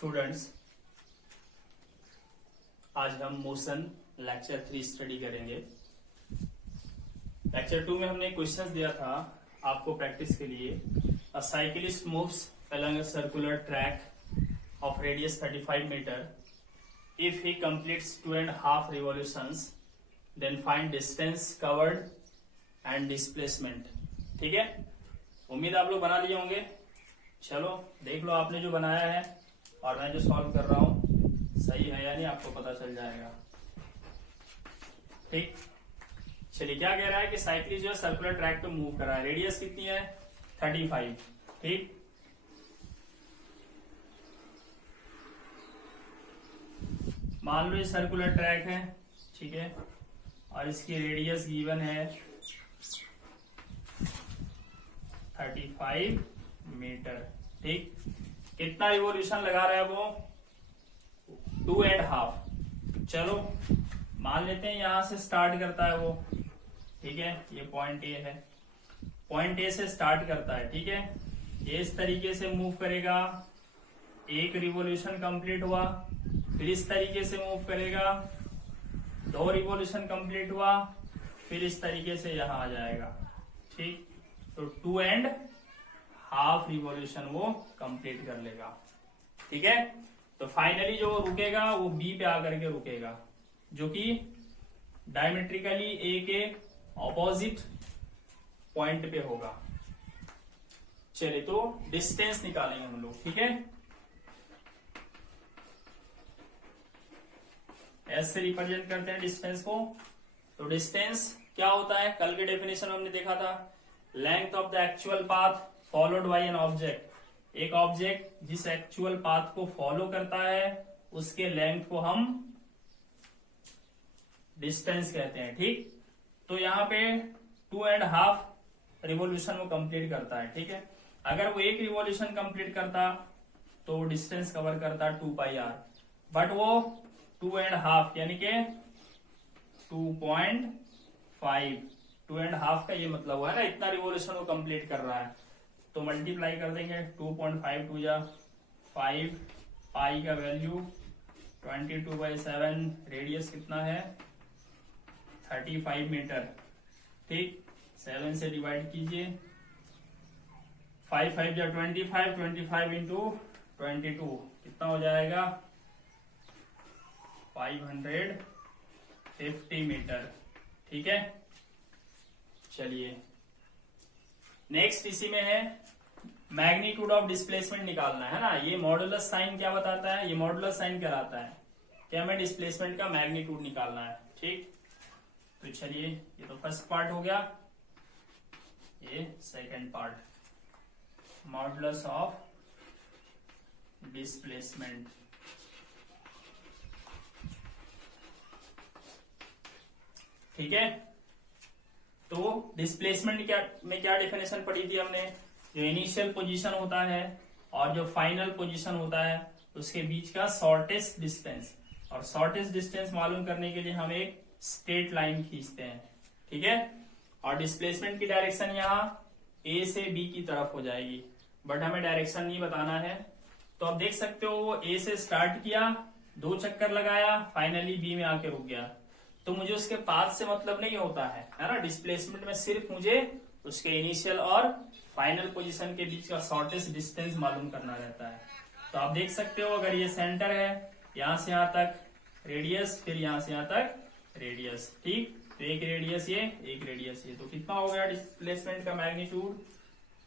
Students, आज हम motion lecture 3 study करेंगे। लेक्चर 2 में हमने क्वेश्चंस दिया था आपको प्रैक्टिस के लिए। A cyclist moves along a circular track of radius 35 metre. If he completes 2.5 revolutions then find distance covered and displacement. ठीक है, उम्मीद आप लोग बना लिए होंगे। चलो देख लो आपने जो बनाया है और मैं जो सॉल्व कर रहा हूं सही है या नहीं आपको पता चल जाएगा। ठीक, चलिए क्या कह रहा है कि साइकिलिस्ट जो है सर्कुलर ट्रैक पे मूव कर रहा है। रेडियस कितनी है? 35। ठीक, मान लो ये सर्कुलर ट्रैक है, ठीक है, और इसकी रेडियस गिवन है 35 मीटर। ठीक, कितना रिवॉल्यूशन लगा रहा है वो? 2.5। चलो मान लेते हैं यहां से स्टार्ट करता है वो। ठीक है, ये पॉइंट ए है, पॉइंट ए से स्टार्ट करता है। ठीक है, ये इस तरीके से मूव करेगा, एक रिवॉल्यूशन कंप्लीट हुआ, फिर इस तरीके से मूव करेगा, 2 रिवॉल्यूशन कंप्लीट हुआ, फिर इस तरीके से यहां आ जाएगा। ठीक, तो 2.5 रिवॉल्यूशन वो कंप्लीट कर लेगा। ठीक है, तो फाइनली जो रुकेगा वो बी पे आकर के रुकेगा, जो कि डायमेट्रिकली ए के ऑपोजिट पॉइंट पे होगा। चलिए तो डिस्टेंस निकालेंगे हम लोग। ठीक है, एस से रिप्रेजेंट करते हैं डिस्टेंस को। तो डिस्टेंस क्या होता है? कल के डेफिनेशन में हमने देखा था, length of the actual path followed by an object. एक ऑब्जेक्ट जिस एक्चुअल पाथ को फॉलो करता है उसके लेंथ को हम डिस्टेंस कहते हैं। ठीक, तो यहाँ पे 2.5 रिवॉल्यूशन वो कंप्लीट करता है। ठीक है, अगर वो एक रिवॉल्यूशन कंप्लीट करता तो डिस्टेंस कवर करता 2πr, बट वो 2.5 यानी के 2.5, 2.5 का ये मतलब हुआ है ना, इतना रिवॉल्यूशन वो कंप्लीट कर रहा है। तो मल्टीप्लाई कर देंगे, 2.5 2 जा 5, पाई का वैल्यू 22/7, रेडियस कितना है? 35 मीटर। ठीक, 7 से डिवाइड कीजिए, 5 5 जा 25, 25 इंटू 22 कितना हो जाएगा? 550 मीटर। ठीक है, चलिए नेक्स्ट इसी में है मैग्नीट्यूड ऑफ डिस्प्लेसमेंट निकालना है ना। ये मॉडुलस साइन क्या बताता है? ये मॉडुलस साइन कहलाता है कि हमें डिस्प्लेसमेंट का मैग्नीट्यूड निकालना है। ठीक, तो चलिए ये तो फर्स्ट पार्ट हो गया, ये second part, modulus of displacement. ठीक है, तो डिस्प्लेसमेंट में क्या डेफिनेशन पढ़ी थी हमने? जो इनिशियल पोजीशन होता है और जो फाइनल पोजीशन होता है उसके बीच का शॉर्टेस्ट डिस्टेंस, और शॉर्टेस्ट डिस्टेंस मालूम करने के लिए हम एक स्ट्रेट लाइन खींचते हैं। ठीक है, और डिस्प्लेसमेंट की डायरेक्शन यहाँ ए से बी की तरफ हो जाएगी, बट हमें डायरेक्शन नहीं बताना है। तो आप देख सकते हो वो ए से स्टार्ट किया, 2 चक्कर लगाया, फाइनली बी में आके रुक गया। तो मुझे उसके पाथ से मतलब नहीं होता है ना। डिस्प्लेसमेंट में सिर्फ मुझे उसके इनिशियल और फाइनल पोजीशन के बीच का शॉर्टेस्ट डिस्टेंस मालूम करना रहता है। तो आप देख सकते हो अगर ये सेंटर है, यहां से यहां तक रेडियस, फिर यहां से यहां तक रेडियस। ठीक, तो एक रेडियस ये, एक रेडियस ये, तो कितना हो गया डिस्प्लेसमेंट का मैग्नीट्यूड?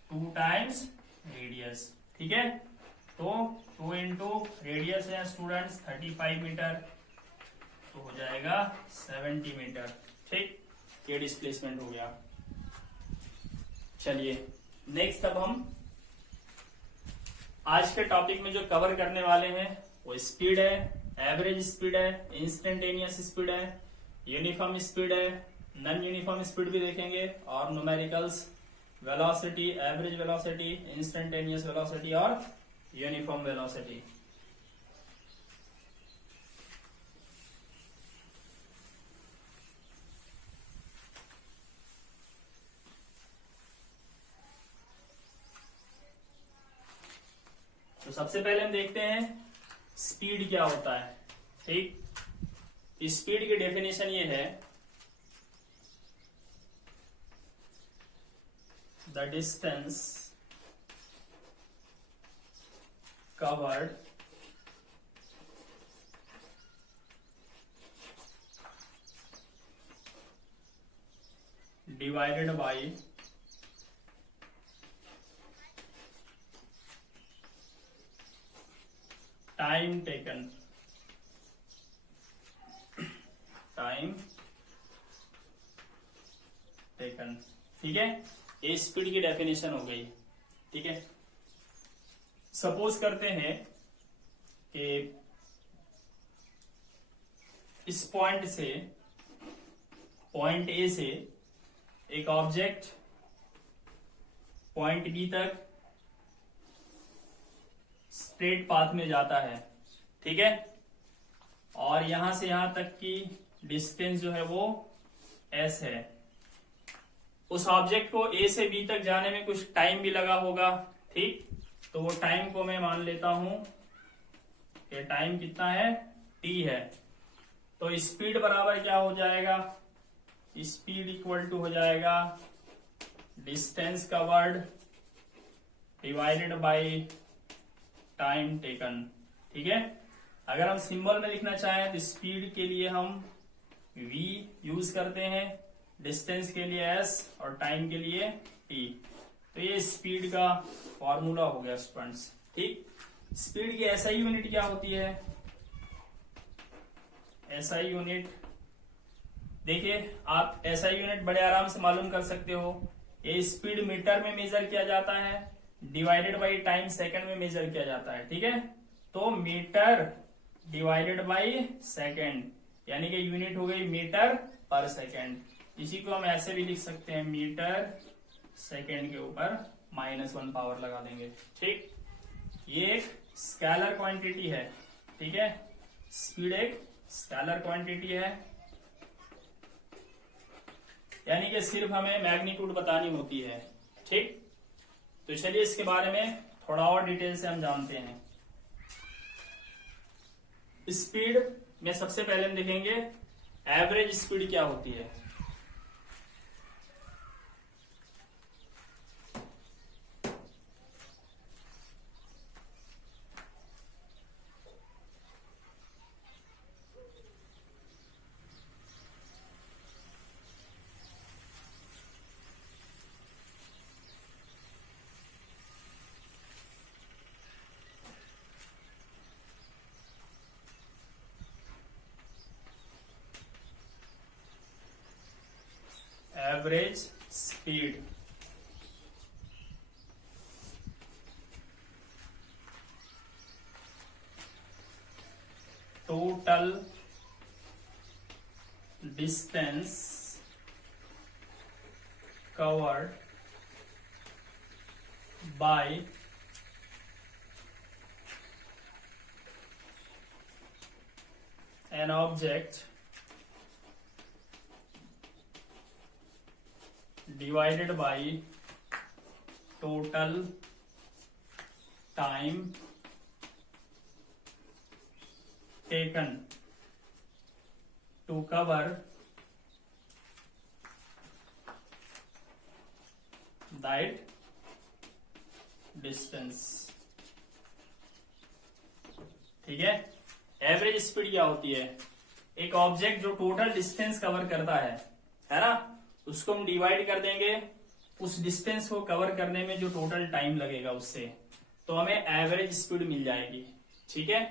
2 times radius. ठीक है, तो 2 इंटू रेडियस है स्टूडेंट्स 35 मीटर, तो हो जाएगा 70 मीटर। ठीक, ये डिस्प्लेसमेंट हो गया। चलिए नेक्स्ट अब हम आज के टॉपिक में जो कवर करने वाले हैं वो स्पीड है, एवरेज स्पीड है, इंस्टेंटेनियस स्पीड है, यूनिफॉर्म स्पीड है, नॉन यूनिफॉर्म स्पीड भी देखेंगे, और numericals, velocity, average velocity, instantaneous velocity और यूनिफॉर्म वेलोसिटी। तो सबसे पहले हम देखते हैं स्पीड क्या होता है। ठीक, स्पीड की डेफिनेशन ये है, the distance covered divided by time taken. ठीक है, ये स्पीड की डेफिनेशन हो गई। ठीक है, सपोज करते हैं कि इस पॉइंट से, पॉइंट ए से एक ऑब्जेक्ट पॉइंट बी तक स्ट्रेट पाथ में जाता है। ठीक है, और यहां से यहां तक की डिस्टेंस जो है वो एस है। उस ऑब्जेक्ट को ए से बी तक जाने में कुछ टाइम भी लगा होगा। ठीक, तो वो टाइम को मैं मान लेता हूं कि टाइम कितना है, टी है। तो स्पीड बराबर क्या हो जाएगा, स्पीड इक्वल टू हो जाएगा distance covered divided by time taken. ठीक है, अगर हम सिंबल में लिखना चाहें तो स्पीड के लिए हम v यूज करते हैं, डिस्टेंस के लिए s और टाइम के लिए t। तो ये स्पीड का फॉर्मूला हो गया स्टूडेंट्स। ठीक, स्पीड की एसआई यूनिट क्या होती है, एसआई यूनिट देखिए, आप एसआई यूनिट बड़े आराम से मालूम कर सकते हो। ये स्पीड मीटर में मेजर किया जाता है, डिवाइडेड बाय टाइम सेकंड में मेजर किया जाता है। ठीक है, तो मीटर डिवाइडेड बाय सेकंड, यानी कि यूनिट हो गई मीटर पर सेकंड। इसी को हम ऐसे भी लिख सकते हैं, मीटर सेकंड के ऊपर -1 पावर लगा देंगे। ठीक, ये एक स्केलर क्वांटिटी है। ठीक है, स्पीड एक स्केलर क्वांटिटी है, यानी कि सिर्फ हमें मैग्नीट्यूड बतानी होती है। ठीक, तो चलिए इसके बारे में थोड़ा और डिटेल से हम जानते हैं। स्पीड में सबसे पहले हम देखेंगे एवरेज स्पीड क्या होती है। Average speed total distance covered by an object divided by total time taken to cover that distance। ठीक है, एवरेज स्पीड क्या होती है, एक ऑब्जेक्ट जो टोटल डिस्टेंस कवर करता है ना, उसको हम डिवाइड कर देंगे उस डिस्टेंस को कवर करने में जो टोटल टाइम लगेगा उससे, तो हमें एवरेज स्पीड मिल जाएगी। ठीक है,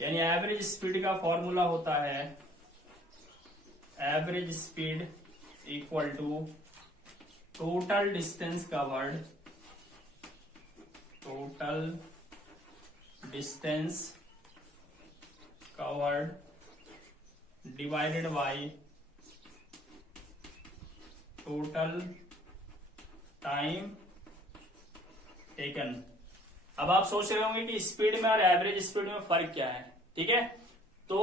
यानी एवरेज स्पीड का फॉर्मूला होता है average speed equal to total distance covered, total distance covered divided by total time taken. अब आप सोच रहे होंगे कि स्पीड में और एवरेज स्पीड में फर्क क्या है। ठीक है, तो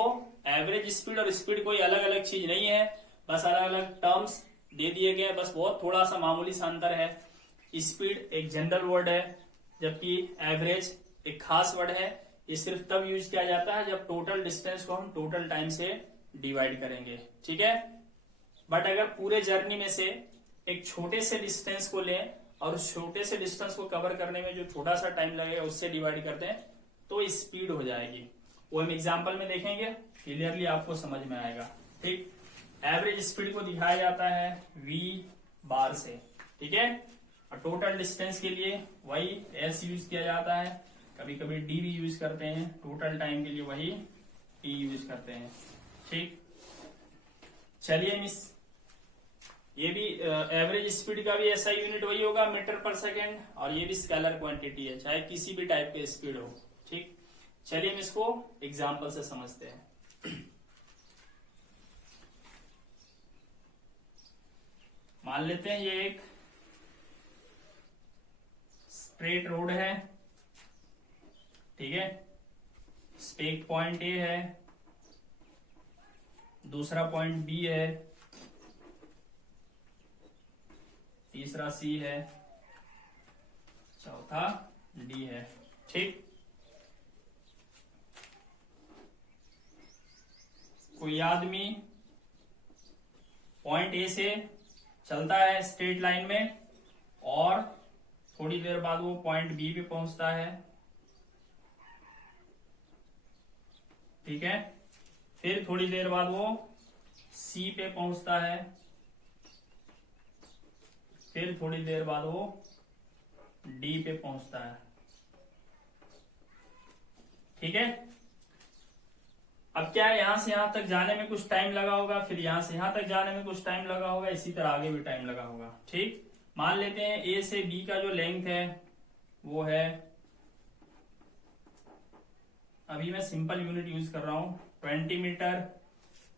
एवरेज स्पीड और स्पीड कोई अलग अलग चीज नहीं है, बस अलग अलग टर्म्स दे दिए गए, बस बहुत थोड़ा सा मामूली सा अंतर है। स्पीड एक जनरल वर्ड है, जबकि एवरेज एक खास वर्ड है। ये सिर्फ तब यूज किया जाता है जब टोटल डिस्टेंस को हम टोटल टाइम से डिवाइड करेंगे, ठीक है। बट अगर पूरे जर्नी में से एक छोटे से डिस्टेंस को लें और उस छोटे से डिस्टेंस को कवर करने में जो छोटा सा टाइम लगेगा उससे डिवाइड करते हैं तो स्पीड हो जाएगी। वो हम एग्जांपल में देखेंगे, क्लियरली आपको समझ में आएगा, ठीक। एवरेज स्पीड को दिखाया जाता है v बार से, ठीक है। और टोटल डिस्टेंस के लिए वही s यूज किया जाता है, कभी कभी d भी यूज करते हैं, टोटल टाइम के लिए वही t यूज करते हैं, ठीक। चलिए मिस, ये भी एवरेज स्पीड का भी ऐसा यूनिट वही होगा मीटर पर सेकेंड, और ये भी स्केलर क्वांटिटी है, चाहे किसी भी टाइप के स्पीड हो, ठीक। चलिए हम इसको एग्जाम्पल से समझते हैं। मान लेते हैं ये एक स्ट्रेट रोड है, ठीक है। इस पे एक पॉइंट ए है, दूसरा पॉइंट बी है, तीसरा सी है, चौथा डी है, ठीक। कोई आदमी पॉइंट ए से चलता है स्ट्रेट लाइन में और थोड़ी देर बाद वो पॉइंट बी पे पहुंचता है, ठीक है। फिर थोड़ी देर बाद वो सी पे पहुंचता है, फिर थोड़ी देर बाद वो डी पे पहुंचता है, ठीक है। अब क्या है, यहां से यहां तक जाने में कुछ टाइम लगा होगा, फिर यहां से यहां तक जाने में कुछ टाइम लगा होगा, इसी तरह आगे भी टाइम लगा होगा, ठीक। मान लेते हैं ए से बी का जो लेंथ है वो है, अभी मैं सिंपल यूनिट यूज कर रहा हूं 20 मीटर।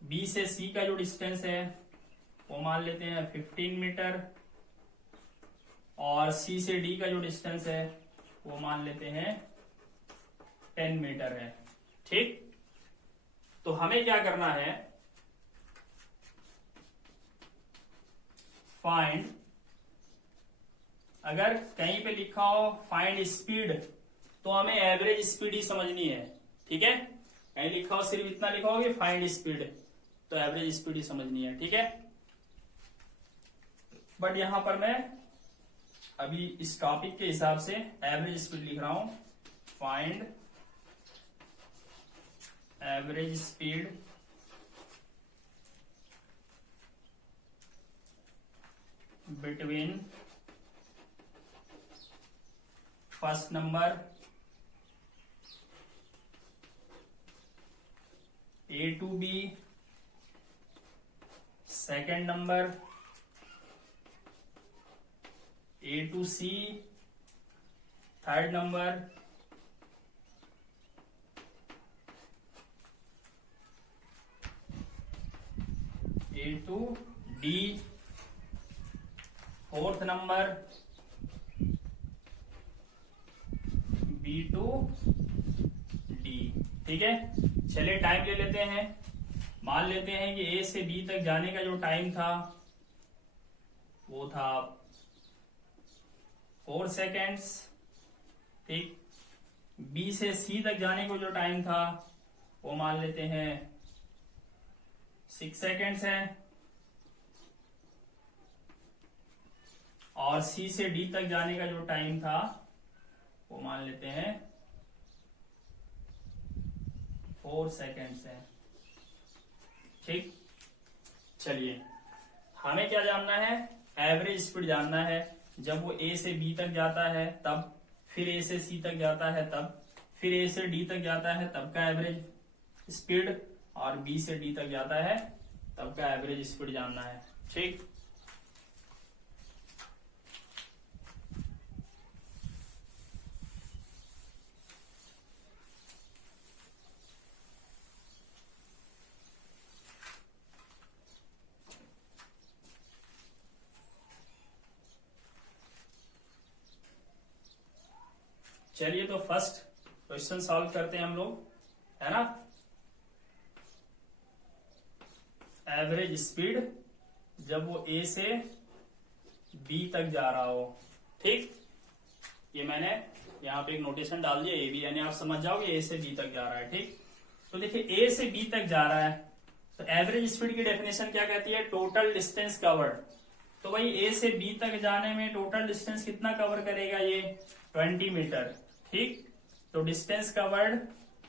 बी से सी का जो डिस्टेंस है वो मान लेते हैं 15 मीटर, और सी से डी का जो डिस्टेंस है वो मान लेते हैं 10 मीटर है, ठीक। तो हमें क्या करना है, फाइंड, अगर कहीं पे लिखा हो फाइंड स्पीड तो हमें एवरेज स्पीड ही समझनी है, ठीक है। कहीं लिखा हो सिर्फ इतना लिखा हो कि फाइंड स्पीड, तो एवरेज स्पीड ही समझनी है, ठीक है। बट यहां पर मैं अभी इस टॉपिक के हिसाब से एवरेज स्पीड लिख रहा हूं, find average speed between first number A to B, second number A to C, third number A to D, fourth number B to D, ठीक है। चलिए टाइम ले लेते हैं, मान लेते हैं कि ए से बी तक जाने का जो टाइम था वो था 4 सेकेंड्स, ठीक। बी से सी तक जाने को जो टाइम था वो मान लेते हैं 6 सेकेंड्स है, और सी से डी तक जाने का जो टाइम था वो मान लेते हैं 4 सेकेंड्स है, ठीक। चलिए हमें क्या जानना है, एवरेज स्पीड जानना है। जब वो ए से बी तक जाता है तब, फिर ए से सी तक जाता है तब, फिर ए से डी तक जाता है तब का एवरेज स्पीड, और बी से डी तक जाता है तब का एवरेज स्पीड जानना है, ठीक। चलिए तो फर्स्ट क्वेश्चन सॉल्व करते हैं हम लोग, है ना। एवरेज स्पीड जब वो ए से बी तक जा रहा हो, ठीक। ये मैंने यहाँ पे एक नोटेशन डाल दिया ए बी, यानी आप समझ जाओगे ए से बी तक जा रहा है। ठीक, तो देखिए ए से बी तक जा रहा है, तो एवरेज स्पीड की डेफिनेशन क्या कहती है? Total distance covered. तो भाई ए से बी तक जाने में टोटल डिस्टेंस कितना कवर करेगा? ये 20 मीटर। ठीक, तो distance covered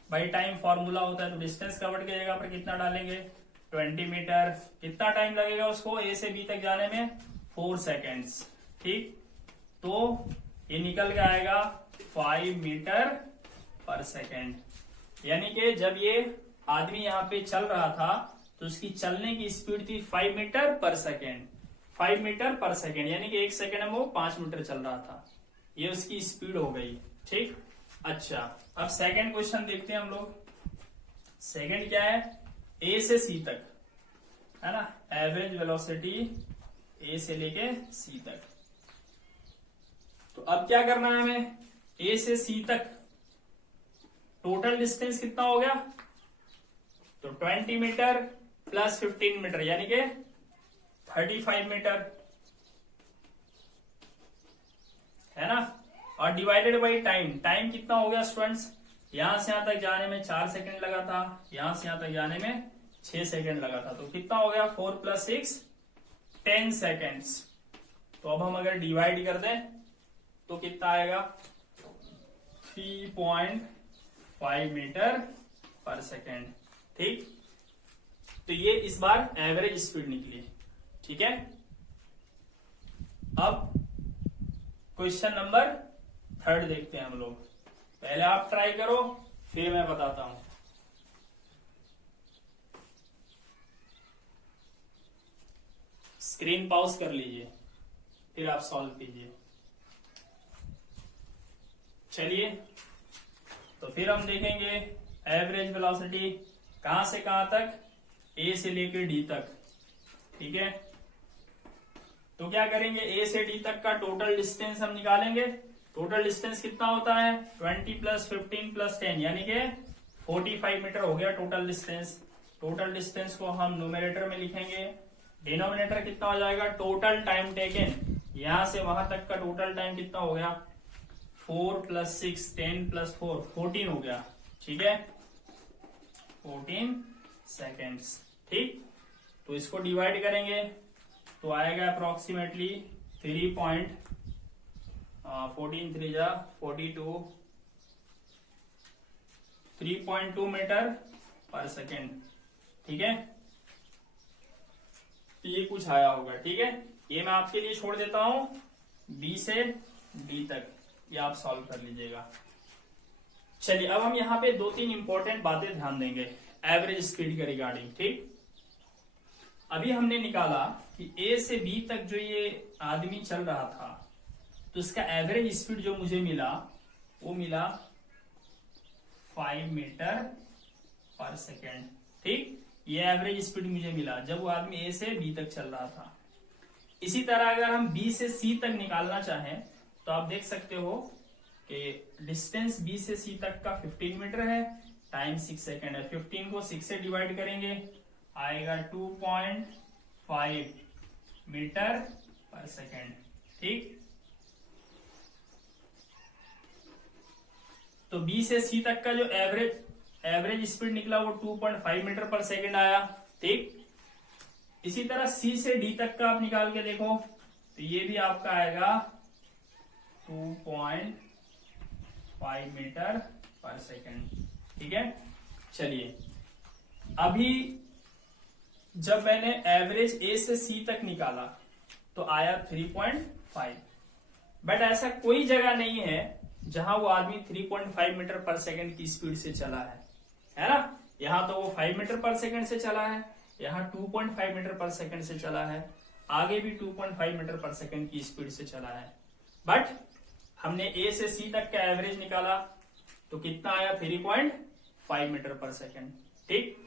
by time formula होता है, तो डिस्टेंस कवर्ड की जगह पर कितना डालेंगे? 20 मीटर। कितना टाइम लगेगा उसको ए से बी तक जाने में? 4 सेकेंड्स। ठीक, तो ये निकल के आएगा 5 मीटर पर सेकेंड। यानी कि जब ये आदमी यहाँ पे चल रहा था तो उसकी चलने की स्पीड थी 5 मीटर पर सेकेंड। 5 मीटर पर सेकेंड यानी कि 1 सेकेंड में वो 5 मीटर चल रहा था, ये उसकी स्पीड हो गई। ठीक, अच्छा अब सेकंड क्वेश्चन देखते हैं हम लोग। सेकंड क्या है? ए से सी तक, है ना, एवरेज वेलोसिटी ए से लेके सी तक। तो अब क्या करना है हमें? ए से सी तक टोटल डिस्टेंस कितना हो गया? तो 20 मीटर प्लस 15 मीटर यानी कि 35 मीटर, है ना, और डिवाइडेड बाई टाइम। टाइम कितना हो गया स्टूडेंट्स? यहां से यहां तक जाने में 4 सेकंड लगा था, यहां से यहां तक जाने में 6 सेकंड लगा था, तो कितना हो गया? 4 + 6 10 सेकेंड्स। तो अब हम अगर डिवाइड कर दें तो कितना आएगा? 3.5 मीटर पर सेकेंड। ठीक, तो ये इस बार एवरेज स्पीड निकली। ठीक है, अब क्वेश्चन नंबर 3 देखते हैं हम लोग। पहले आप ट्राई करो, फिर मैं बताता हूं। स्क्रीन पॉज कर लीजिए, फिर आप सॉल्व कीजिए। चलिए, तो फिर हम देखेंगे एवरेज वेलोसिटी कहां से कहां तक? ए से लेकर डी तक। ठीक है, तो क्या करेंगे? ए से डी तक का टोटल डिस्टेंस हम निकालेंगे। टोटल डिस्टेंस कितना होता है? 20 + 15 + 10 यानी कि 45 मीटर हो गया टोटल डिस्टेंस। टोटल डिस्टेंस को हम न्यूमरेटर में लिखेंगे, डिनोमिनेटर कितना हो जाएगा? टोटल टाइम टेकन, यहां से वहां तक का टोटल टाइम कितना हो गया? 4 + 6 10 + 4 14 हो गया। ठीक है, 14 सेकेंड्स। ठीक, तो इसको डिवाइड करेंगे तो आएगा अप्रोक्सीमेटली 3.14 3 जा 42 3.2 मीटर पर सेकेंड। ठीक है, ये कुछ आया होगा। ठीक है, ये मैं आपके लिए छोड़ देता हूं बी से डी तक, ये आप सॉल्व कर लीजिएगा। चलिए, अब हम यहाँ पे 2-3 इंपॉर्टेंट बातें ध्यान देंगे एवरेज स्पीड के रिगार्डिंग। ठीक, अभी हमने निकाला कि ए से बी तक जो ये आदमी चल रहा था तो इसका एवरेज स्पीड जो मुझे मिला वो मिला 5 मीटर पर सेकेंड। ठीक, ये एवरेज स्पीड मुझे मिला जब वो आदमी ए से बी तक चल रहा था। इसी तरह अगर हम बी से सी तक निकालना चाहें तो आप देख सकते हो कि डिस्टेंस बी से सी तक का 15 मीटर है, टाइम 6 सेकेंड है। 15 को 6 से डिवाइड करेंगे, आएगा 2.5 मीटर पर सेकेंड। ठीक, तो बी से सी तक का जो एवरेज स्पीड निकला वो 2.5 मीटर पर सेकेंड आया। ठीक, इसी तरह सी से डी तक का आप निकाल के देखो तो ये भी आपका आएगा 2.5 मीटर पर सेकेंड। ठीक है, चलिए, अभी जब मैंने एवरेज ए से सी तक निकाला तो आया 3.5, बट ऐसा कोई जगह नहीं है जहां वो आदमी 3.5 मीटर पर सेकेंड की स्पीड से चला है ना। यहां तो वो 5 मीटर पर सेकेंड से चला है, यहाँ 2.5 मीटर पर सेकेंड से चला है, आगे भी 2.5 मीटर पर सेकेंड की स्पीड से चला है। बट हमने ए से सी तक का एवरेज निकाला तो कितना आया? 3.5 मीटर पर सेकेंड। ठीक,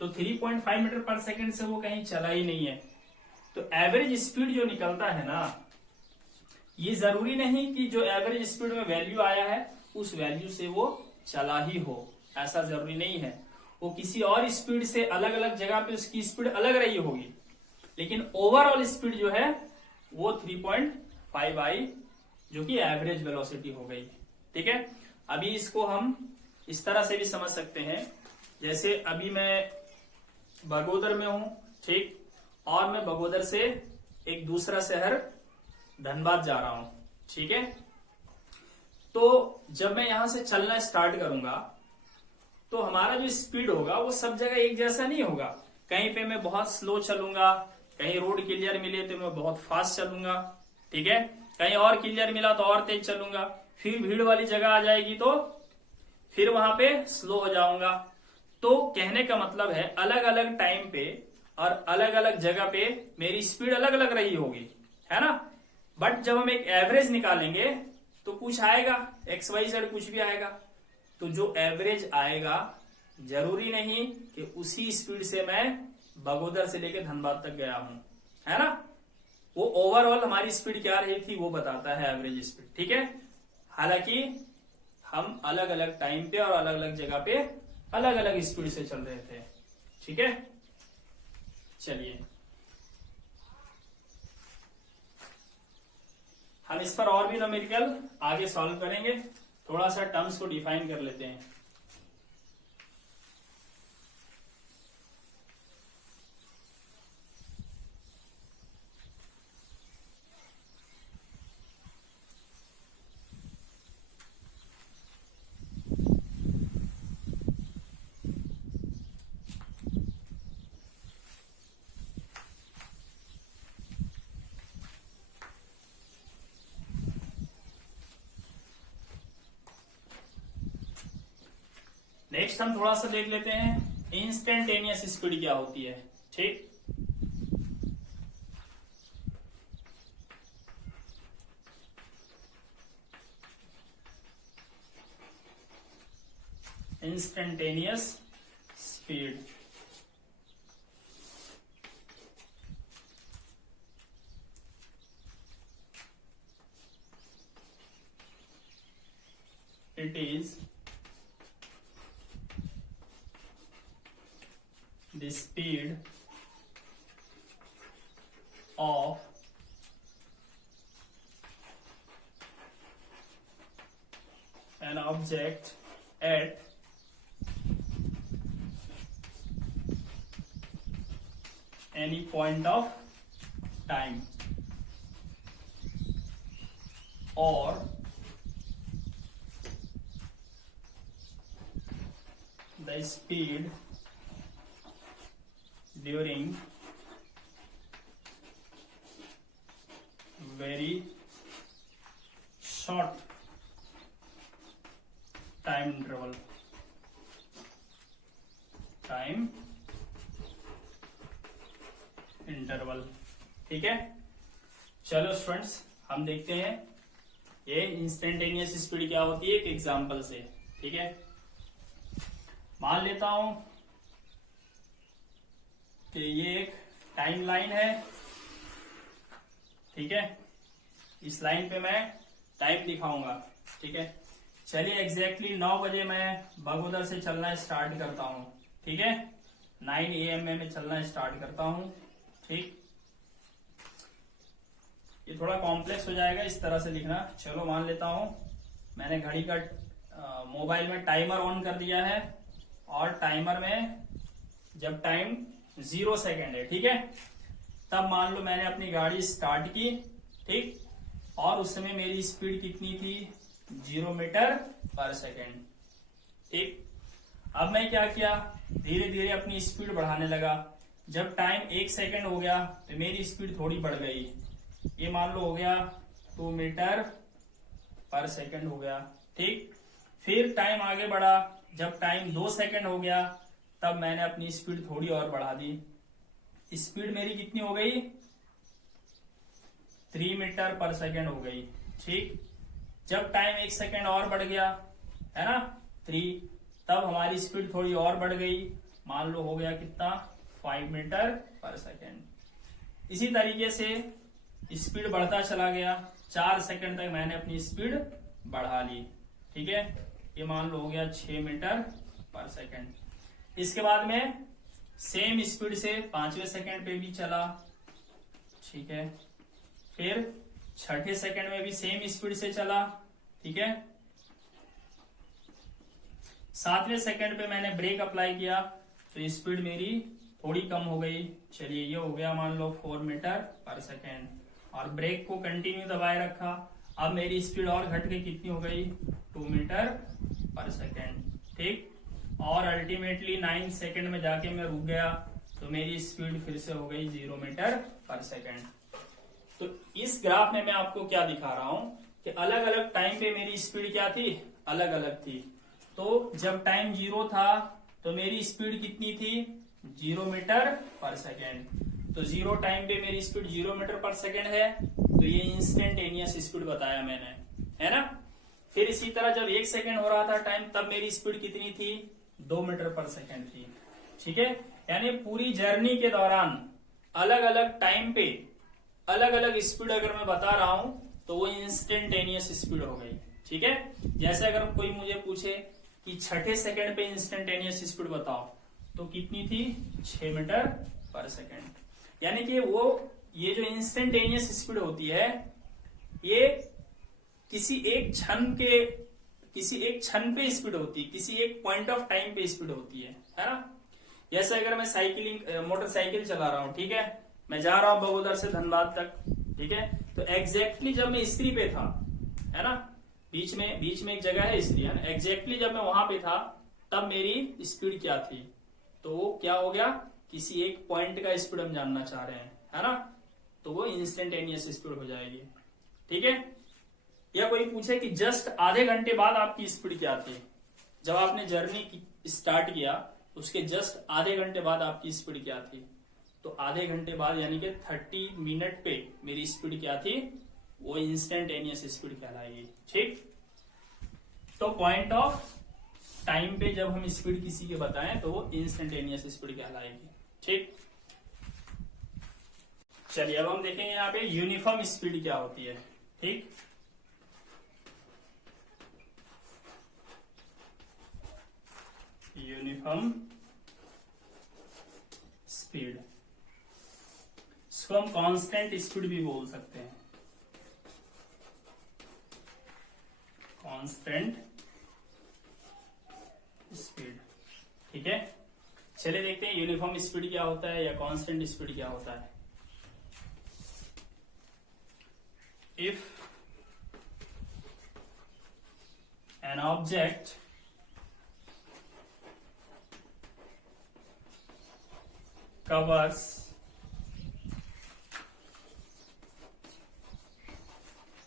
तो 3.5 मीटर पर सेकेंड से वो कहीं चला ही नहीं है। तो एवरेज स्पीड जो निकलता है ना, ये जरूरी नहीं कि जो एवरेज स्पीड में वैल्यू आया है उस वैल्यू से वो चला ही हो, ऐसा जरूरी नहीं है। वो किसी और स्पीड से अलग अलग जगह पे उसकी स्पीड अलग रही होगी, लेकिन ओवरऑल स्पीड जो है वो 3.5 आई, जो कि एवरेज वेलोसिटी हो गई। ठीक है। अभी इसको हम इस तरह से भी समझ सकते हैं, जैसे अभी मैं बगोदर में हूं, ठीक, और मैं बगोदर से एक दूसरा शहर धनबाद जा रहा हूं, ठीक है। तो जब मैं यहां से चलना स्टार्ट करूंगा तो हमारा जो स्पीड होगा वो सब जगह एक जैसा नहीं होगा। कहीं पे मैं बहुत स्लो चलूंगा, कहीं रोड क्लियर मिले तो मैं बहुत फास्ट चलूंगा, ठीक है, कहीं और क्लियर मिला तो और तेज चलूंगा, फिर भीड़ वाली जगह आ जाएगी तो फिर वहां पे स्लो हो जाऊंगा। तो कहने का मतलब है अलग अलग टाइम पे और अलग अलग जगह पे मेरी स्पीड अलग अलग रही होगी, है ना। बट जब हम एक एवरेज निकालेंगे तो कुछ आएगा, XYZ कुछ भी आएगा। तो जो एवरेज आएगा जरूरी नहीं कि उसी स्पीड से मैं बगोदर से लेकर धनबाद तक गया हूं, है ना। वो ओवरऑल हमारी स्पीड क्या रही थी वो बताता है एवरेज स्पीड, ठीक है। हालांकि हम अलग अलग टाइम पे और अलग अलग जगह पे अलग अलग स्पीड से चल रहे थे, ठीक है। चलिए हम इस पर और भी न्यूमेरिकल आगे सॉल्व करेंगे। थोड़ा सा टर्म्स को डिफाइन कर लेते हैं। नेक्स्ट हम थोड़ा सा देख लेते हैं इंस्टेंटेनियस स्पीड क्या होती है, ठीक। Instantaneous speed it is the speed of an object at any point of time or the speed during very short time interval, ठीक है। चलो स्टूडेंट्स हम देखते हैं ये इंस्टेंटेनियस स्पीड क्या होती है एक एग्जांपल से, ठीक है। मान लेता हूं कि ये एक टाइम लाइन है, ठीक है। इस लाइन पे मैं टाइम दिखाऊंगा, ठीक है। चलिए एग्जैक्टली 9 बजे मैं बगोदर से चलना स्टार्ट करता हूं, ठीक है। 9 AM में मैं चलना स्टार्ट करता हूं, ठीक। ये थोड़ा कॉम्प्लेक्स हो जाएगा, इस तरह से लिखना। चलो मान लेता हूं मैंने घड़ी का मोबाइल में टाइमर ऑन कर दिया है और टाइमर में जब टाइम 0 सेकेंड है, ठीक है, तब मान लो मैंने अपनी गाड़ी स्टार्ट की, ठीक, और उस समय मेरी स्पीड कितनी थी 0 मीटर पर सेकेंड, ठीक। अब मैं क्या किया, धीरे धीरे अपनी स्पीड बढ़ाने लगा। जब टाइम 1 सेकेंड हो गया तो मेरी स्पीड थोड़ी बढ़ गई, ये मान लो हो गया 2 मीटर पर सेकेंड हो गया, ठीक। फिर टाइम आगे बढ़ा, जब टाइम 2 सेकेंड हो गया तब मैंने अपनी स्पीड थोड़ी और बढ़ा दी। स्पीड मेरी कितनी हो गई 3 मीटर पर सेकेंड हो गई, ठीक। जब टाइम 1 सेकेंड और बढ़ गया, है ना, 3, तब हमारी स्पीड थोड़ी और बढ़ गई, मान लो हो गया कितना 5 मीटर पर सेकेंड। इसी तरीके से स्पीड बढ़ता चला गया, 4 सेकेंड तक मैंने अपनी स्पीड बढ़ा ली, ठीक है। ये मान लो हो गया 6 मीटर पर सेकेंड। इसके बाद में सेम स्पीड से 5वें सेकेंड पे भी चला, ठीक है। फिर 6ठे सेकेंड में भी सेम स्पीड से चला, ठीक है। 7वें सेकंड पे मैंने ब्रेक अप्लाई किया तो स्पीड मेरी थोड़ी कम हो गई। चलिए ये हो गया मान लो 4 मीटर पर सेकेंड, और ब्रेक को कंटिन्यू दबाए रखा। अब मेरी स्पीड और घट के कितनी हो गई, 2 मीटर पर सेकेंड। ठीक, और अल्टीमेटली 9 सेकंड में जाके मैं रुक गया तो मेरी स्पीड फिर से हो गई 0 मीटर पर सेकेंड। तो इस ग्राफ में मैं आपको क्या दिखा रहा हूं कि अलग अलग टाइम पे मेरी स्पीड क्या थी, अलग अलग थी। तो जब टाइम 0 था तो मेरी स्पीड कितनी थी, 0 मीटर पर सेकेंड। तो 0 टाइम पे मेरी स्पीड 0 मीटर पर सेकेंड है, तो ये इंस्टेंटेनियस स्पीड बताया मैंने, है ना। फिर इसी तरह जब 1 सेकेंड हो रहा था टाइम, तब मेरी स्पीड कितनी थी, 2 मीटर पर सेकेंड थी। ठीक है, यानी पूरी जर्नी के दौरान अलग अलग टाइम पे अलग अलग स्पीड अगर मैं बता रहा हूं तो वो इंस्टेंटेनियस स्पीड हो गई। ठीक है, जैसे अगर कोई मुझे पूछे कि 6ठे सेकंड पे इंस्टेंटेनियस स्पीड बताओ तो कितनी थी, 6 मीटर पर सेकंड। यानी कि वो ये जो इंस्टेंटेनियस स्पीड होती है ये किसी एक क्षण पे स्पीड होती है, किसी एक पॉइंट ऑफ टाइम पे स्पीड होती है ना। जैसे अगर मैं मोटरसाइकिल चला रहा हूं, ठीक है, मैं जा रहा हूं बगोदर से धनबाद तक, ठीक है, तो एग्जैक्टली जब मैं स्त्री पे था, है ना, बीच में एक जगह है स्त्री, है ना, एग्जैक्टली जब मैं वहां पे था तब मेरी स्पीड क्या थी, तो वो क्या हो गया, किसी एक पॉइंट का स्पीड हम जानना चाह रहे हैं, है ना, तो वो इंस्टेंटेनियस स्पीड हो जाएगी। ठीक है, या कोई पूछे कि जस्ट आधे घंटे बाद आपकी स्पीड क्या थी, जब आपने जर्नी स्टार्ट किया उसके जस्ट आधे घंटे बाद आपकी स्पीड क्या थी, तो आधे घंटे बाद यानी कि 30 मिनट पे मेरी स्पीड क्या थी, वो इंस्टेंटेनियस स्पीड कहलाएगी। ठीक, तो पॉइंट ऑफ टाइम पे जब हम स्पीड किसी के बताएं तो वो इंस्टेंटेनियस स्पीड कहलाएगी। ठीक, चलिए अब हम देखेंगे यहाँ पे यूनिफॉर्म स्पीड क्या होती है। ठीक, यूनिफॉर्म स्पीड, इसको हम कांस्टेंट स्पीड भी बोल सकते हैं, कांस्टेंट स्पीड। ठीक है, चलिए देखते हैं यूनिफॉर्म स्पीड क्या होता है या कांस्टेंट स्पीड क्या होता है। If an object covers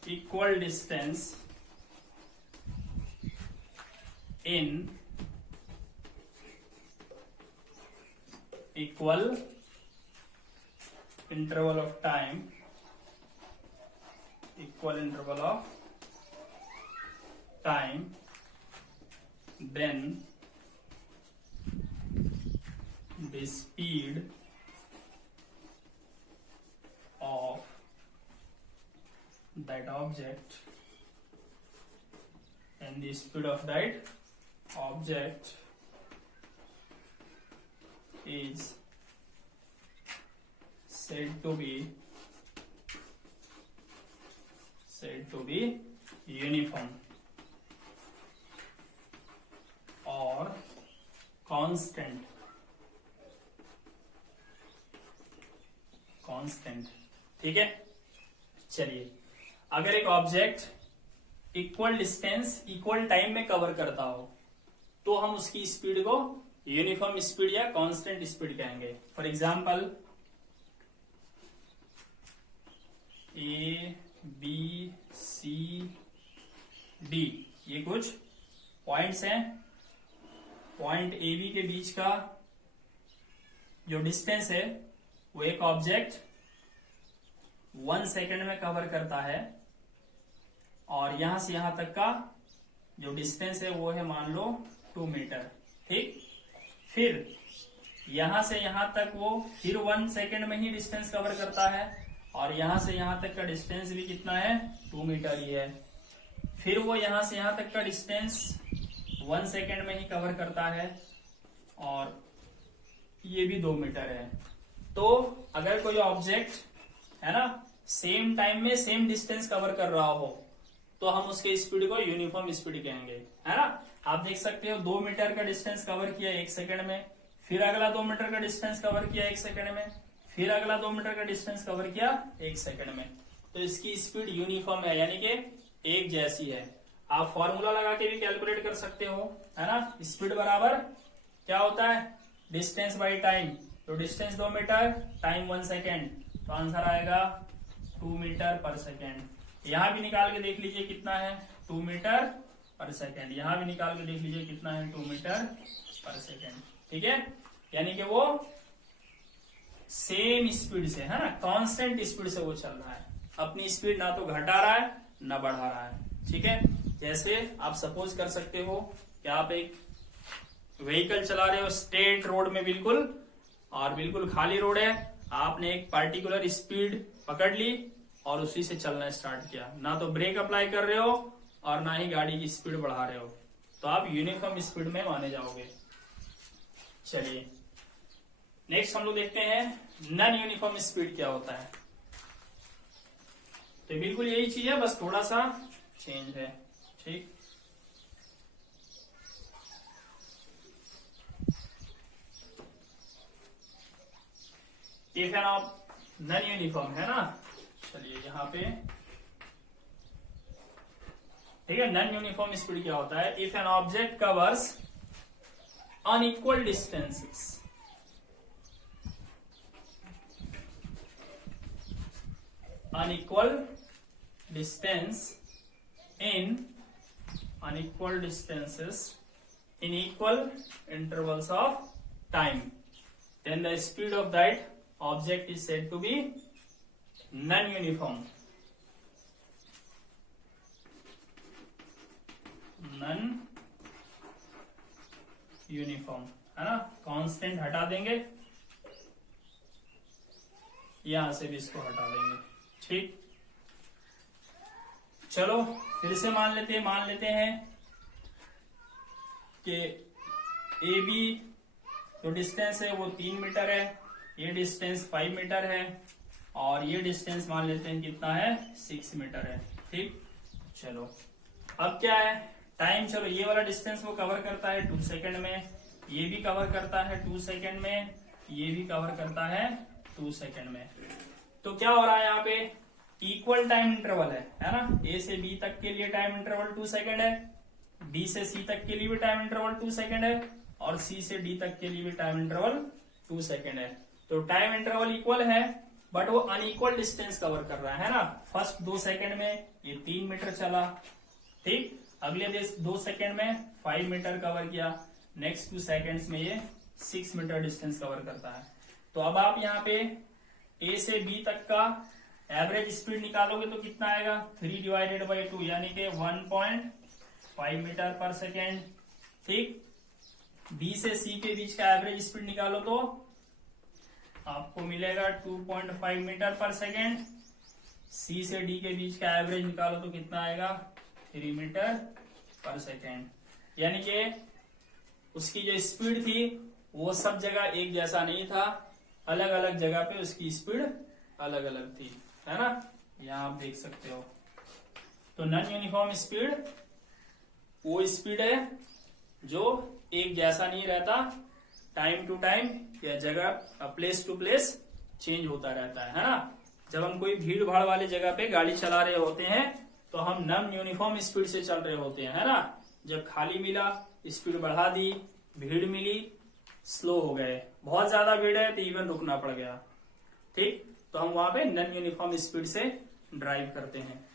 equal distance in equal interval of time, then the speed of that object and the speed of that object is said to be uniform or constant। ठीक है, चलिए अगर एक object equal distance equal time में cover करता हो तो हम उसकी स्पीड को यूनिफॉर्म स्पीड या कांस्टेंट स्पीड कहेंगे। For example A B C D, ये कुछ पॉइंट्स हैं, पॉइंट ए बी के बीच का जो डिस्टेंस है वो एक ऑब्जेक्ट 1 सेकेंड में कवर करता है, और यहां से यहां तक का जो डिस्टेंस है वो है मान लो 2 मीटर। ठीक, फिर यहां से यहां तक वो फिर 1 सेकेंड में ही डिस्टेंस कवर करता है, और यहां से यहां तक का डिस्टेंस भी कितना है, 2 मीटर ही है। फिर वो यहां से यहां तक का डिस्टेंस 1 सेकेंड में ही कवर करता है, और ये भी 2 मीटर है। तो अगर कोई ऑब्जेक्ट है ना सेम टाइम में सेम डिस्टेंस कवर कर रहा हो तो हम उसके स्पीड को यूनिफॉर्म स्पीड कहेंगे, है ना। आप देख सकते हो 2 मीटर का डिस्टेंस कवर किया 1 सेकंड में, फिर अगला 2 मीटर का डिस्टेंस कवर किया 1 सेकंड में, फिर अगला 2 मीटर का डिस्टेंस कवर किया 1 सेकंड में। तो इसकी स्पीड यूनिफॉर्म है, यानी कि एक जैसी है। आप फॉर्मूला लगा के भी कैलकुलेट कर सकते हो, है ना। स्पीड बराबर क्या होता है, डिस्टेंस बाई टाइम। तो डिस्टेंस 2 मीटर, टाइम 1 सेकेंड, तो आंसर आएगा 2 मीटर पर सेकेंड। यहां भी निकाल के देख लीजिए कितना है, 2 मीटर पर सेकेंड। यहां भी निकाल के देख लीजिए कितना है, 2 मीटर पर सेकेंड। ठीक है, यानी कि वो सेम स्पीड से, है ना, कांस्टेंट स्पीड से वो चल रहा है। अपनी स्पीड ना तो घटा रहा है ना बढ़ा रहा है। ठीक है, जैसे आप सपोज कर सकते हो कि आप एक व्हीकल चला रहे हो स्ट्रेट रोड में बिल्कुल, और बिल्कुल खाली रोड है, आपने एक पार्टिकुलर स्पीड पकड़ ली और उसी से चलना स्टार्ट किया, ना तो ब्रेक अप्लाई कर रहे हो और ना ही गाड़ी की स्पीड बढ़ा रहे हो, तो आप यूनिफॉर्म स्पीड में माने जाओगे। चलिए नेक्स्ट हम लोग देखते हैं नॉन यूनिफॉर्म स्पीड क्या होता है। तो बिल्कुल यही चीज है, बस थोड़ा सा चेंज है। ठीक, if an of non uniform है ना, चलिए यहाँ पे, ठीक है, नॉन यूनिफॉर्म स्पीड क्या होता है, if an object covers unequal distances, unequal distance in unequal distances in equal intervals of time, then the speed of that object is said to be non-uniform. non-uniform है ना, constant हटा देंगे, यहां से भी इसको हटा देंगे। ठीक, चलो फिर से मान लेते हैं कि ए बी जो डिस्टेंस है वो 3 मीटर है, ये डिस्टेंस 5 मीटर है, और ये डिस्टेंस मान लेते हैं कितना है, 6 मीटर है। ठीक, चलो अब क्या है, टाइम, चलो ये वाला डिस्टेंस वो कवर करता है 2 सेकेंड में, ये भी कवर करता है 2 सेकेंड में, ये भी कवर करता है 2 सेकेंड में। तो क्या हो रहा है यहाँ पे, इक्वल टाइम इंटरवल है ना, ए से बी तक के लिए टाइम इंटरवल 2 सेकेंड है, बी से सी तक के लिए भी टाइम इंटरवल 2 सेकेंड है, और सी से डी तक के लिए भी टाइम इंटरवल 2 सेकेंड है। तो टाइम इंटरवल इक्वल है, बट वो अनइक्वल डिस्टेंस कवर कर रहा है ना। फर्स्ट 2 सेकेंड में ये 3 मीटर चला, ठीक, अगले 2 सेकेंड में 5 मीटर कवर किया, नेक्स्ट 2 सेकेंड्स में ये 6 मीटर डिस्टेंस कवर करता है। तो अब आप यहाँ पे ए से बी तक का एवरेज स्पीड निकालोगे तो कितना आएगा, 3 डिवाइडेड बाई 2, यानी कि 1.5 मीटर पर सेकेंड। ठीक, बी से सी के बीच का एवरेज स्पीड निकालो तो आपको मिलेगा 2.5 मीटर पर सेकेंड। सी से डी के बीच का एवरेज निकालो तो कितना आएगा, 3 मीटर पर सेकेंड। यानी कि उसकी जो स्पीड थी वो सब जगह एक जैसा नहीं था, अलग अलग जगह पे उसकी स्पीड अलग अलग थी, है ना, यहां आप देख सकते हो। तो नॉन यूनिफॉर्म स्पीड वो स्पीड है जो एक जैसा नहीं रहता, टाइम टू टाइम या जगह प्लेस टू प्लेस चेंज होता रहता है ना। जब हम कोई भीड़ भाड़ वाली जगह पे गाड़ी चला रहे होते हैं तो हम नॉन यूनिफॉर्म स्पीड से चल रहे होते हैं, है ना। जब खाली मिला स्पीड बढ़ा दी, भीड़ मिली स्लो हो गए, बहुत ज्यादा भीड़ है तो इवन रुकना पड़ गया। ठीक, तो हम वहां पे नॉन यूनिफॉर्म स्पीड से ड्राइव करते हैं।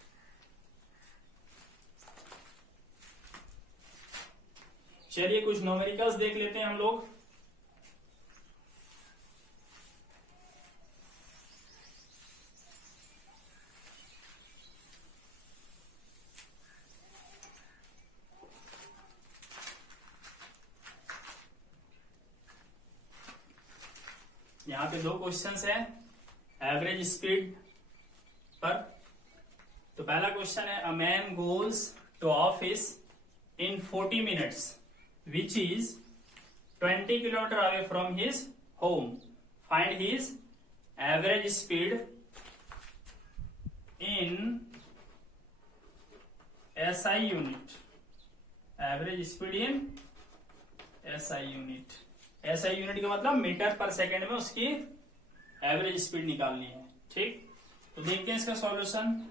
चलिए कुछ न्यूमेरिकल्स देख लेते हैं हम लोग। यहाँ पे 2 क्वेश्चंस हैं एवरेज स्पीड पर। तो पहला क्वेश्चन है, a man goes to office in 40 minutes which is 20 kilometre away from his home, find his average speed in SI unit. Average speed in SI unit. SI unit का मतलब metre पर second में उसकी average speed निकालनी है। ठीक, तो देखते हैं इसका सॉल्यूशन।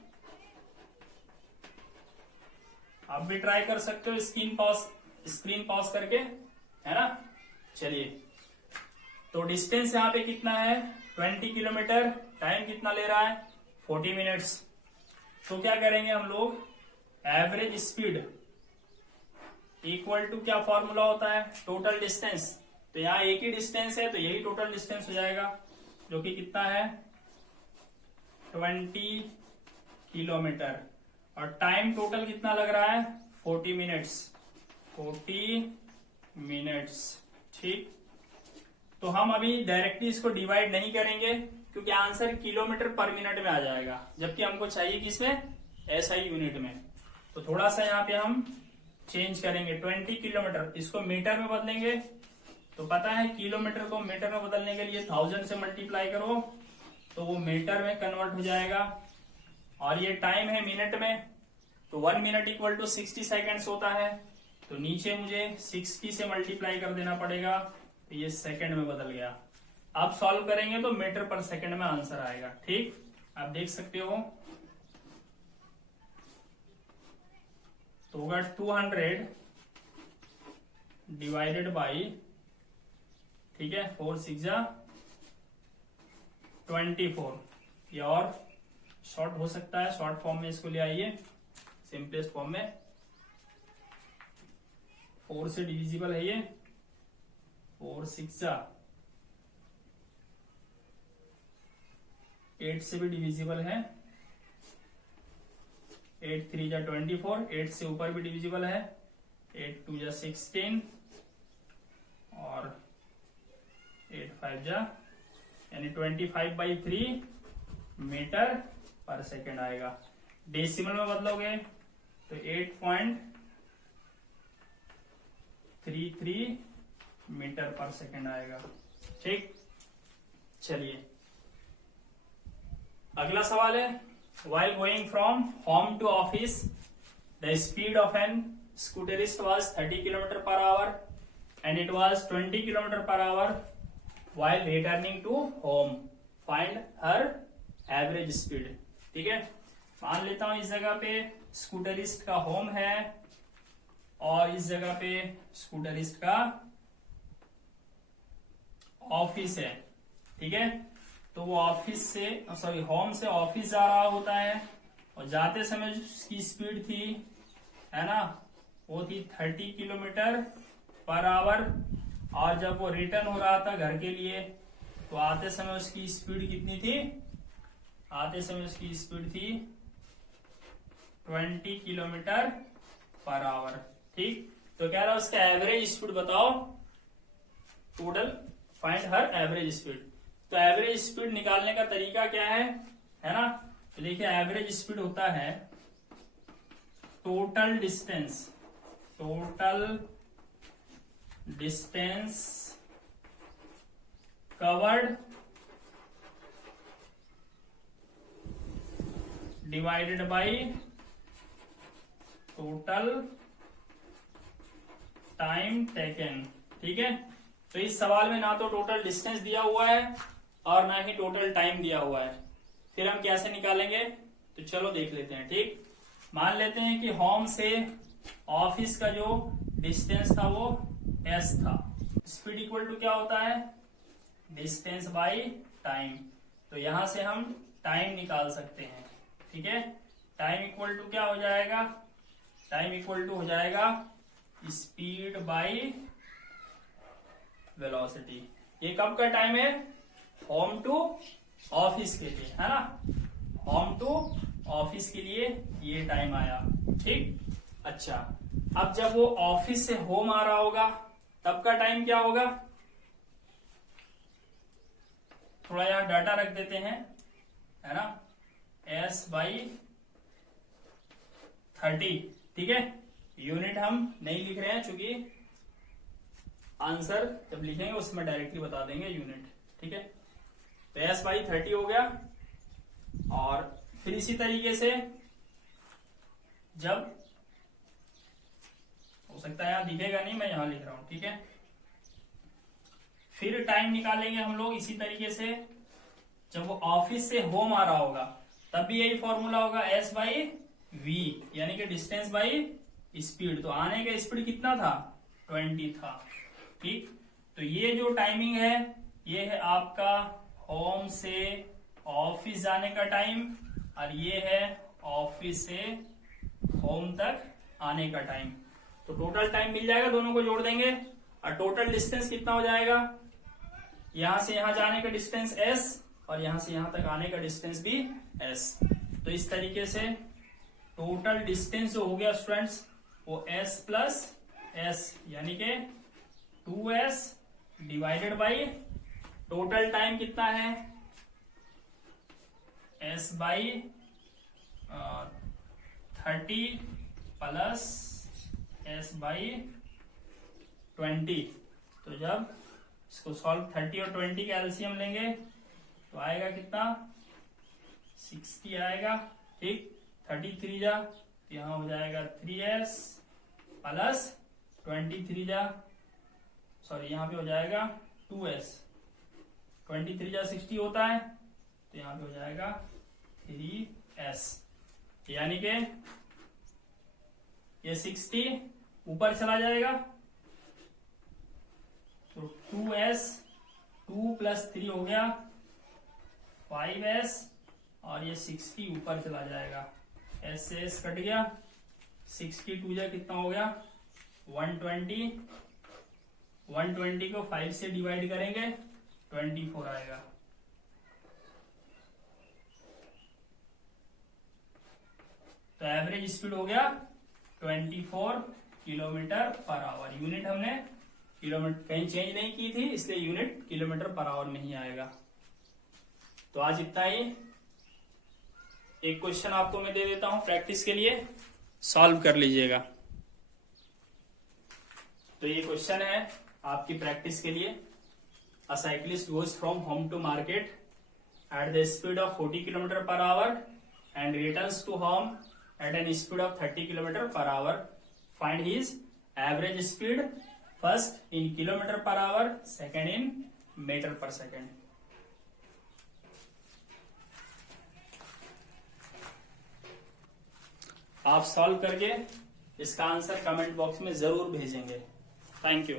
आप भी ट्राई कर सकते हो स्क्रीन पॉज करके, है ना। चलिए, तो डिस्टेंस यहाँ पे कितना है 20 किलोमीटर, टाइम कितना ले रहा है 40 मिनट्स। तो क्या करेंगे हम लोग, एवरेज स्पीड इक्वल टू क्या फॉर्मूला होता है, टोटल डिस्टेंस। तो यहाँ एक ही डिस्टेंस है तो यही टोटल डिस्टेंस हो जाएगा, जो कि कितना है 20 किलोमीटर। और टाइम टोटल कितना लग रहा है 40 मिनट्स, 40 मिनट्स। ठीक, तो हम अभी डायरेक्टली इसको डिवाइड नहीं करेंगे क्योंकि आंसर किलोमीटर पर मिनट में आ जाएगा, जबकि हमको चाहिए किसमें, एसआई यूनिट में। तो थोड़ा सा यहाँ पे हम चेंज करेंगे, 20 किलोमीटर इसको मीटर में बदलेंगे। तो पता है किलोमीटर को मीटर में बदलने के लिए 1000 से मल्टीप्लाई करो तो वो मीटर में कन्वर्ट हो जाएगा। और ये टाइम है मिनट में, तो 1 मिनट इक्वल टू 60 सेकेंड्स होता है। तो नीचे मुझे 60 से मल्टीप्लाई कर देना पड़ेगा, तो ये सेकंड में बदल गया। आप सॉल्व करेंगे तो मीटर पर सेकंड में आंसर आएगा। ठीक, आप देख सकते हो। तो होगा 200 डिवाइडेड बाई, ठीक है, 4 6 24। ये और शॉर्ट हो सकता है, शॉर्ट फॉर्म में इसको ले आइए, सिंपलेस्ट फॉर्म में। 4 से डिविजिबल है ये, 4 6 8 से भी डिविजिबल है, 8 3 जा 24, 8 से ऊपर भी डिविजिबल है, 8 2 जा 16 और 8 5 जा यानी 25/3 मीटर पर सेकेंड आएगा। डेसिमल में बदलोगे तो 8.33 मीटर पर सेकेंड आएगा। ठीक, चलिए अगला सवाल है, while going from home to office the speed of an scooterist was 30 km/h and it was 20 km/h while returning to home, find her average speed। ठीक है, मान लेता हूं इस जगह पे स्कूटरिस्ट का होम है और इस जगह पे स्कूटरिस्ट का ऑफिस है। ठीक है, तो वो ऑफिस से होम से ऑफिस जा रहा होता है और जाते समय जो उसकी स्पीड थी, है ना, वो थी 30 km/h। और जब वो रिटर्न हो रहा था घर के लिए तो आते समय उसकी स्पीड कितनी थी, आते समय उसकी स्पीड थी 20 km/h। ठीक, तो कह रहा है उसका एवरेज स्पीड बताओ, total find her average speed. तो एवरेज स्पीड निकालने का तरीका क्या है ना। तो देखिए एवरेज स्पीड होता है total distance covered divided by total time taken. ठीक है, तो इस सवाल में ना तो टोटल डिस्टेंस दिया हुआ है और ना ही टोटल टाइम दिया हुआ है, फिर हम कैसे निकालेंगे, तो चलो देख लेते हैं। ठीक, मान लेते हैं कि होम से ऑफिस का जो डिस्टेंस था वो s था। स्पीड इक्वल टू क्या होता है, डिस्टेंस बाय टाइम। तो यहां से हम टाइम निकाल सकते हैं। ठीक है, टाइम इक्वल टू क्या हो जाएगा, टाइम इक्वल टू हो जाएगा स्पीड बाय वेलोसिटी। ये कब का टाइम है, होम टू ऑफिस के लिए, है ना, होम टू ऑफिस के लिए ये टाइम आया। ठीक, अच्छा, अब जब वो ऑफिस से होम आ रहा होगा तब का टाइम क्या होगा, थोड़ा यहां डाटा रख देते हैं, है ना, s/30। ठीक है, यूनिट हम नहीं लिख रहे हैं क्योंकि आंसर जब लिखेंगे उसमें डायरेक्टली बता देंगे यूनिट। ठीक है, तो s/30 हो गया। और फिर इसी तरीके से जब सकता है यहाँ दिखेगा नहीं, मैं यहाँ लिख रहा हूं, ठीक है। फिर टाइम निकालेंगे हम लोग इसी तरीके से, जब वो ऑफिस से होम आ रहा होगा तब भी यही फॉर्मूला होगा, S बाई वी, यानी कि डिस्टेंस बाई स्पीड। तो आने का स्पीड कितना था, 20 था, ठीक। तो ये जो टाइमिंग है ये है आपका होम से ऑफिस जाने का टाइम, और ये है ऑफिस से होम तक आने का टाइम। तो टोटल टाइम मिल जाएगा, दोनों को जोड़ देंगे, और टोटल डिस्टेंस कितना हो जाएगा, यहां से यहां जाने का डिस्टेंस S और यहां से यहां तक आने का डिस्टेंस भी S। तो इस तरीके से टोटल डिस्टेंस जो हो गया स्टूडेंट्स वो S प्लस S, यानी कि 2S divided by total time कितना है, S by 30 plus S by 20। तो जब इसको सॉल्व 30 और 20 का एलसीएम लेंगे तो आएगा कितना, 60 आएगा, ठीक। 33 जा तो यहाँ हो जाएगा 3S प्लस 23 जा, सॉरी यहाँ पे हो जाएगा 2S, 23 जा 60 होता है, तो यहाँ पे हो जाएगा 3S, यानी कि ये 60 ऊपर चला जाएगा, तो 2S, 2 प्लस 3 हो गया 5S, और ये 60 ऊपर चला जाएगा, S से S कट गया, 62 जा कितना हो गया 120, 120 को 5 से डिवाइड करेंगे 24 आएगा। तो एवरेज स्पीड हो गया 24 किलोमीटर पर आवर। यूनिट हमने किलोमीटर कहीं चेंज नहीं की थी, इसलिए यूनिट किलोमीटर पर आवर में ही आएगा। तो आज इतना ही। एक क्वेश्चन आपको मैं दे देता हूं प्रैक्टिस के लिए, सॉल्व कर लीजिएगा। तो ये क्वेश्चन है आपकी प्रैक्टिस के लिए। A cyclist goes from home to market at the speed of 40 kilometer per hour and returns to home at an speed of 30 km per hour. Find his average speed, first in kilometer per hour, second in meter per second. आप solve करके इसका answer comment box में जरूर भेजेंगे। Thank you.